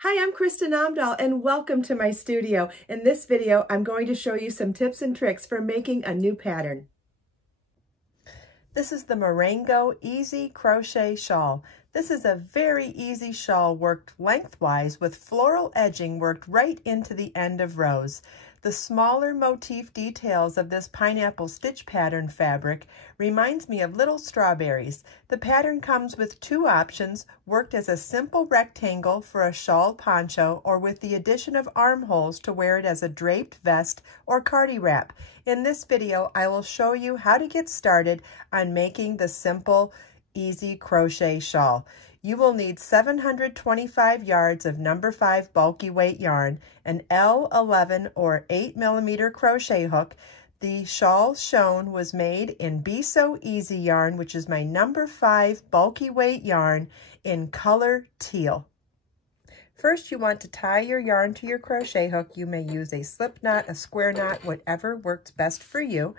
Hi, I'm Kristin Omdahl and welcome to my studio. In this video, I'm going to show you some tips and tricks for making a new pattern. This is the Morango Easy Crochet Shawl. This is a very easy shawl worked lengthwise with floral edging worked right into the end of rows. The smaller motif details of this pineapple stitch pattern fabric reminds me of little strawberries. The pattern comes with two options, worked as a simple rectangle for a shawl poncho or with the addition of armholes to wear it as a draped vest or cardi wrap. In this video, I will show you how to get started on making the simple, easy crochet shawl. You will need 725 yards of number 5 bulky weight yarn, an L11 or 8mm crochet hook. The shawl shown was made in Be So Easy yarn, which is my number 5 bulky weight yarn in color teal. First, you want to tie your yarn to your crochet hook. You may use a slip knot, a square knot, whatever works best for you.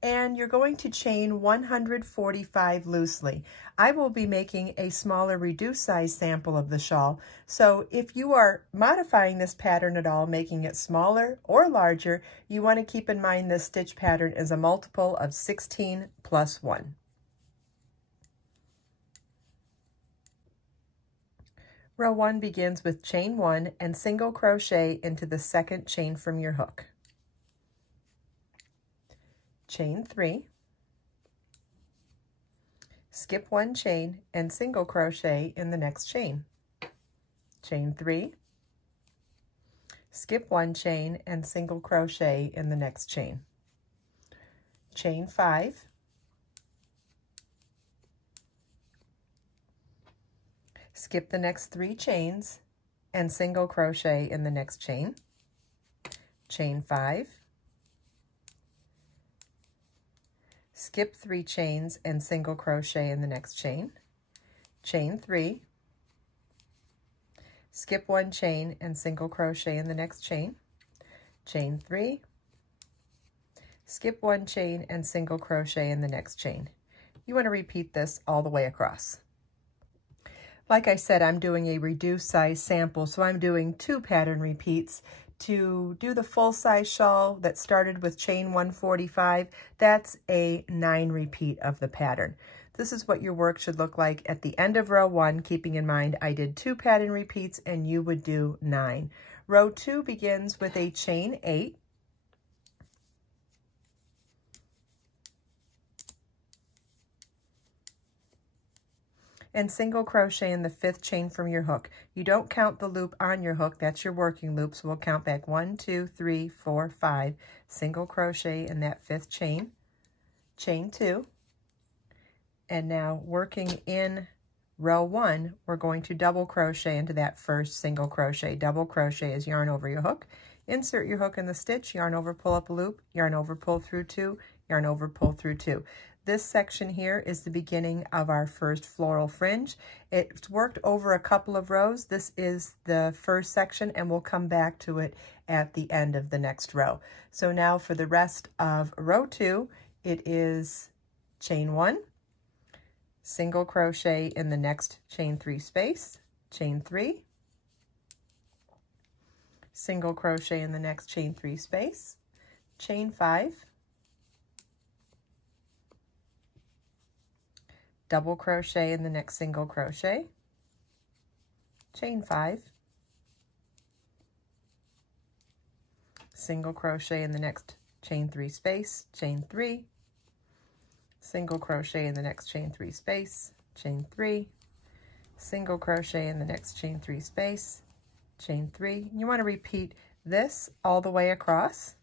And you're going to chain 145 loosely. I will be making a smaller reduced size sample of the shawl. So if you are modifying this pattern at all, making it smaller or larger, you want to keep in mind this stitch pattern is a multiple of 16 plus 1. Row 1 begins with chain 1 and single crochet into the second chain from your hook. Chain 3, skip 1 chain and single crochet in the next chain. Chain 3, skip 1 chain and single crochet in the next chain. Chain 5, skip the next 3 chains and single crochet in the next chain. Chain 5, skip 3 chains and single crochet in the next chain. Chain 3, skip 1 chain and single crochet in the next chain. Chain 3, skip 1 chain and single crochet in the next chain. You want to repeat this all the way across. Like I said, I'm doing a reduced size sample, so I'm doing 2 pattern repeats. To do the full-size shawl that started with chain 145, that's a 9 repeat of the pattern. This is what your work should look like at the end of row 1, keeping in mind I did 2 pattern repeats and you would do 9. Row 2 begins with a chain 8. And single crochet in the 5th chain from your hook. You don't count the loop on your hook, that's your working loop, so we'll count back 1, 2, 3, 4, 5, single crochet in that 5th chain, chain 2, and now working in row 1, we're going to double crochet into that first single crochet. Double crochet is yarn over your hook, insert your hook in the stitch, yarn over, pull up a loop, yarn over, pull through 2, yarn over, pull through 2. This section here is the beginning of our first floral fringe. It's worked over a couple of rows. This is the first section and we'll come back to it at the end of the next row. So now for the rest of row 2, it is chain 1, single crochet in the next chain 3 space, chain 3, single crochet in the next chain 3 space, chain 5, double crochet in the next single crochet, chain 5, single crochet in the next chain 3 space, chain 3, single crochet in the next chain 3 space, chain 3, single crochet in the next chain 3 space, chain 3. You want to repeat this all the way across.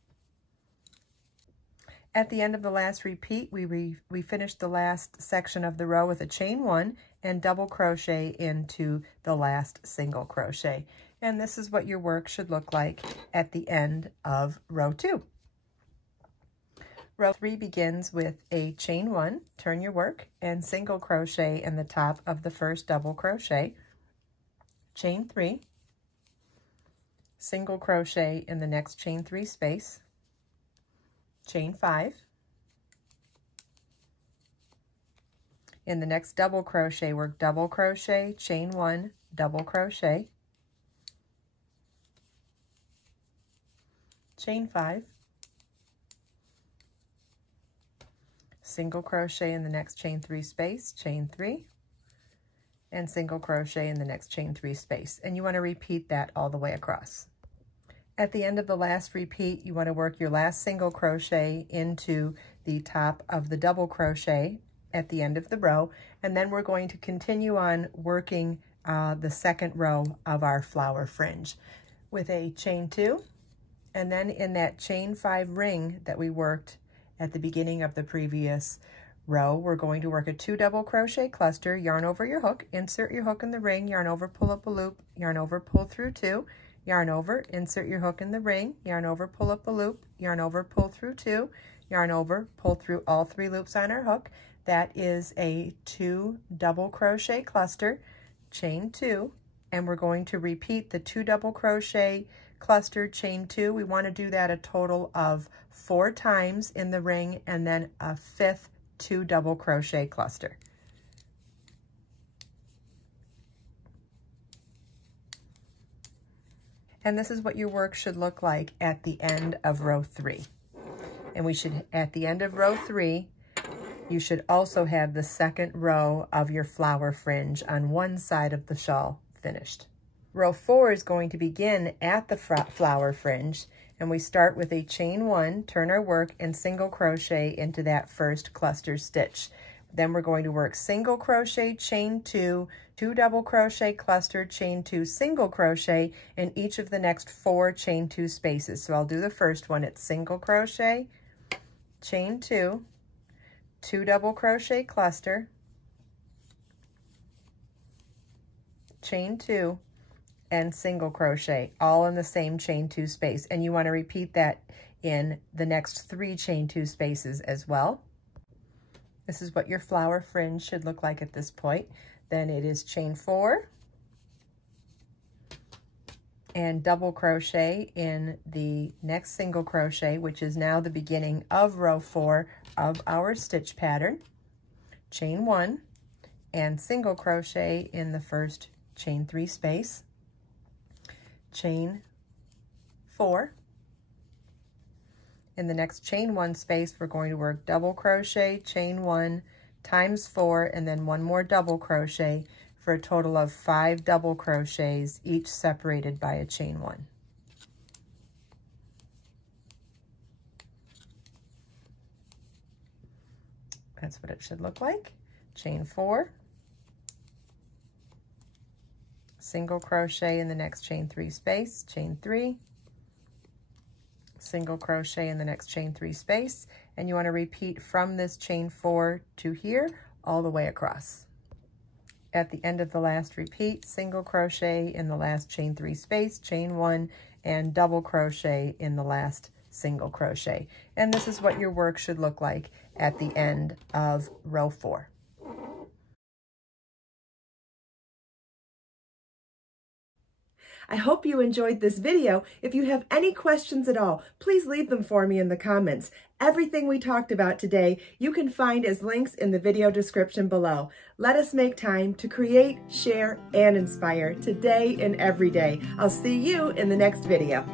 At the end of the last repeat, we finished the last section of the row with a chain 1 and double crochet into the last single crochet. And this is what your work should look like at the end of row 2. Row 3 begins with a chain 1, turn your work, and single crochet in the top of the first double crochet, chain 3, single crochet in the next chain 3 space, chain 5, in the next double crochet, work double crochet, chain 1, double crochet, chain 5, single crochet in the next chain 3 space, chain 3, and single crochet in the next chain 3 space. And you want to repeat that all the way across. At the end of the last repeat, you want to work your last single crochet into the top of the double crochet at the end of the row, and then we're going to continue on working the second row of our flower fringe with a chain 2, and then in that chain 5 ring that we worked at the beginning of the previous row, we're going to work a 2 double crochet cluster, yarn over your hook, insert your hook in the ring, yarn over, pull up a loop, yarn over, pull through 2, yarn over, insert your hook in the ring, yarn over, pull up a loop, yarn over, pull through 2, yarn over, pull through all 3 loops on our hook. That is a 2 double crochet cluster, chain 2, and we're going to repeat the 2 double crochet cluster, chain 2. We want to do that a total of 4 times in the ring, and then a 5th 2 double crochet cluster. And this is what your work should look like at the end of row 3. And we should, at the end of row 3, you should also have the second row of your flower fringe on one side of the shawl finished. Row 4 is going to begin at the flower fringe, and we start with a chain 1, turn our work, and single crochet into that first cluster stitch. Then we're going to work single crochet, chain 2, 2 double crochet cluster, chain 2, single crochet in each of the next 4 chain 2 spaces. So I'll do the first one. It's single crochet, chain 2, 2 double crochet cluster, chain 2, and single crochet, all in the same chain 2 space. And you want to repeat that in the next 3 chain 2 spaces as well. This is what your flower fringe should look like at this point. Then it is chain 4 and double crochet in the next single crochet, which is now the beginning of row 4 of our stitch pattern. Chain 1 and single crochet in the first chain 3 space. Chain 4. In the next chain 1 space, we're going to work double crochet, chain 1 times 4, and then 1 more double crochet for a total of 5 double crochets, each separated by a chain 1. That's what it should look like. Chain 4, single crochet in the next chain 3 space, chain 3, single crochet in the next chain 3 space, and you want to repeat from this chain 4 to here all the way across. At the end of the last repeat, single crochet in the last chain 3 space, chain 1, and double crochet in the last single crochet. And this is what your work should look like at the end of row 4. I hope you enjoyed this video. If you have any questions at all, please leave them for me in the comments. Everything we talked about today, you can find as links in the video description below. Let us make time to create, share, and inspire today and every day. I'll see you in the next video.